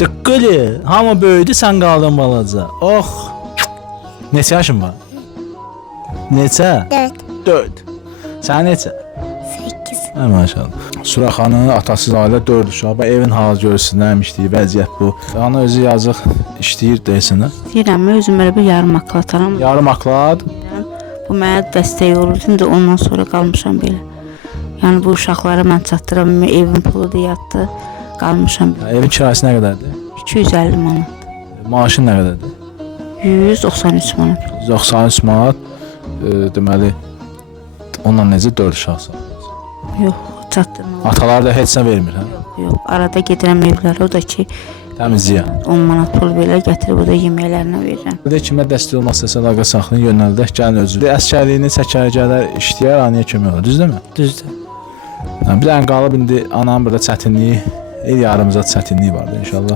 Dıqqılı, hamı böyüdü, sən qaldın balaca. Oh. Neçə yaşın var? Neçə? 4. Sən neçə? 8. Hə, maşallah. Suraxanın atasız ailə 4 uşaq. Bax evin halı görürsün, nə işləyir, vəziyyət bu. Ana özü yazıq işləyir desinə. Deyirəm, özüm belə bir yarım akıl ataram. Yarım aklad. Bu mənə dəstək olur. İndi ondan sonra qalmışam belə. Yəni bu uşaqlara mən çatdıram, evin pulu da yatdı, qalmışam. Evin kirası nə qədərdir? 250 manat. Maaşın nə qədərdir? 193 manat. 93 manat. Deməli onunla necə 4 uşaqsan? Yox, çatdırma. Atalar da heç nə vermir, hə? Yox, arada gedirəm evlərə, o da ki Təmizliyə. 10 manat pul belə gətirib, o da yeməklərinə verirəm. Kimə dəstək olmaq istəsə əlaqə saxlayın, yönəldək, gəlin özü. Əsgərliyini çəkərgələr işləyər, anaya kömək olur, düzdürmü? Düzdür. Bir dənə qalıb indi anam burada çətinliyi, el yarımıza çətinliyi vardı inşallah.